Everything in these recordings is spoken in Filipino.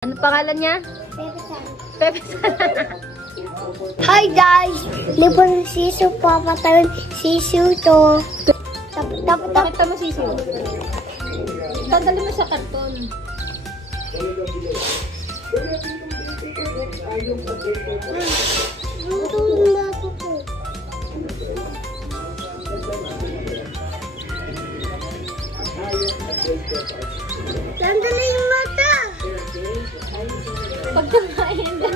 Ano pangalan niya? Pepe-san. Pepe-san. Hi guys! Libon sisu papatayin sisu to. Bakit ka mo sisiw? Tanggalin mo sa karton. Tanggalin yung mata! Pag kumain na.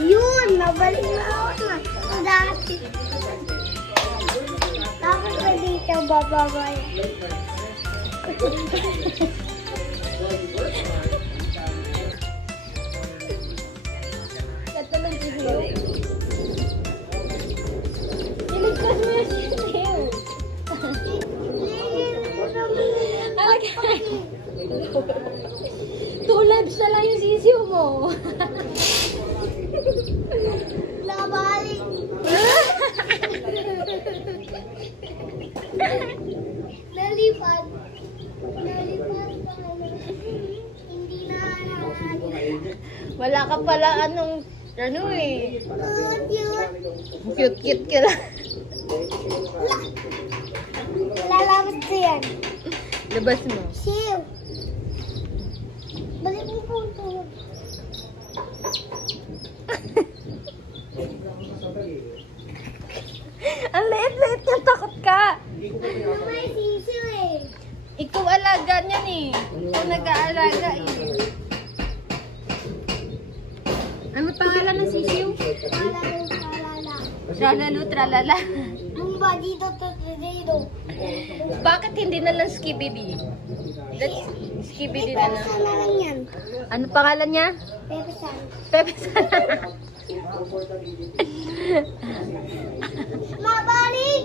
Yun! Nabalik na ako na. Dati. Tapos ba dito bababay? Ito lang sisiw. Iligtas mo yung sisiw. Alagay. 2 lives na lang yung sisiw mo. Nabalik. Nalipad. Nalipad pa. Hindi na Wala ka pala ano eh. Cute. Cute ka lang. Lalabas ko yan. Labas mo. Siw. Balik mo po ito. Ang liit-liit niya, takot ka. May sisiw eh. Ikaw alaga niyan eh. Ikaw nag-aalaga eh. Ano pangalan ng sisiw? Palala. Tralalo, tralala. Bumba dito to dito. Bakit hindi na lang skibidi? That's skibidi na lang. Pepe-san na lang yan. Ano pangalan niya? Pepe-san. Pepe-san. Mabalik!